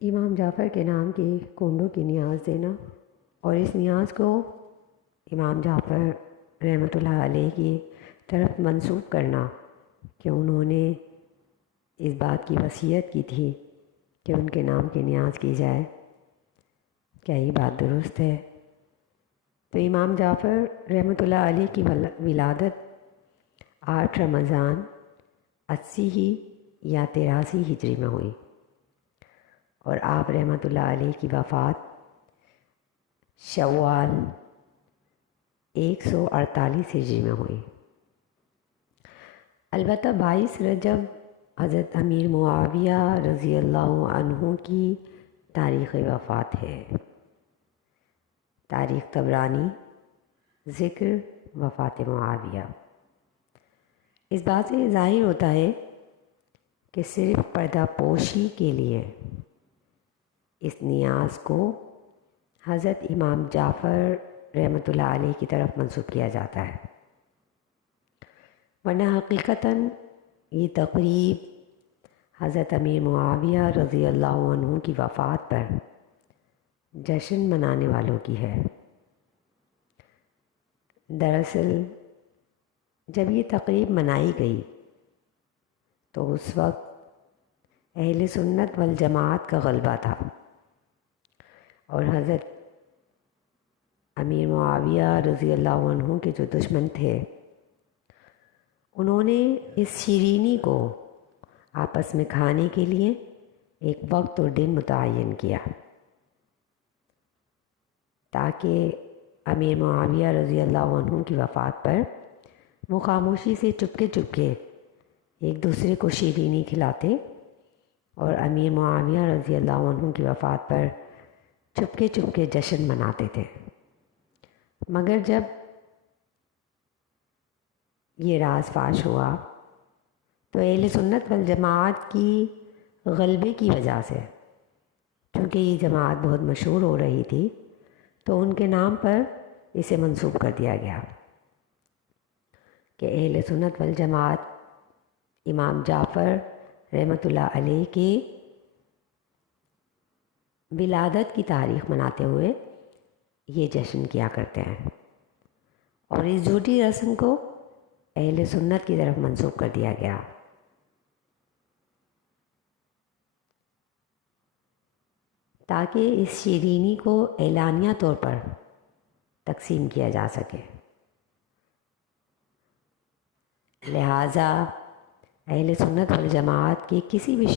امام جعفر کے نام کی کنڈوں کی نیاز دینا اور اس نیاز کو امام جعفر رحمۃ اللہ علیہ کی طرف منسوب کرنا کہ انہوں نے اس بات کی وصیت کی تھی کہ ان کے نام کی نیاز کی جائے، کیا یہ بات درست ہے؟ تو امام جعفر رحمۃ اللہ علیہ کی ولادت 8 رمضان 80 ہی یا 83 ہجری میں ہوئی اور آپ رحمۃ اللہ علیہ کی وفات شوال 148 ہجری میں ہوئی۔ البتہ 22 رجب حضرت امیر معاویہ رضی اللہ عنہ کی تاریخ وفات ہے۔ تاریخ طبرانی ذکر وفات معاویہ۔ اس بات سے ظاہر ہوتا ہے کہ صرف پردہ پوشی کے لیے اس نیاز کو حضرت امام جعفر رحمۃ اللہ علیہ کی طرف منسوب کیا جاتا ہے، ورنہ حقیقتاً یہ تقریب حضرت امیر معاویہ رضی اللہ عنہ کی وفات پر جشن منانے والوں کی ہے۔ دراصل جب یہ تقریب منائی گئی تو اس وقت اہل سنت والجماعت کا غلبہ تھا اور حضرت امیر معاویہ رضی اللہ عنہ کے جو دشمن تھے انہوں نے اس شیرینی کو آپس میں کھانے کے لیے ایک وقت اور دن متعین کیا تاکہ امیر معاویہ رضی اللہ عنہ کی وفات پر وہ خاموشی سے چپکے چپکے ایک دوسرے کو شیرینی کھلاتے اور امیر معاویہ رضی اللہ عنہ کی وفات پر چپکے چپکے جشن مناتے تھے۔ مگر جب یہ راز فاش ہوا تو اہل سنت والجماعت کی غلبے کی وجہ سے، چونکہ یہ جماعت بہت مشہور ہو رہی تھی، تو ان کے نام پر اسے منسوب کر دیا گیا کہ اہل سنت والجماعت امام جعفر رحمۃ اللہ علیہ کی ولادت کی تاریخ مناتے ہوئے یہ جشن کیا کرتے ہیں، اور اس جھوٹی رسم کو اہل سنت کی طرف منسوب کر دیا گیا تاکہ اس شیرینی کو اعلانیہ طور پر تقسیم کیا جا سکے۔ لہٰذا اہل سنت والجماعت کی کسی بھی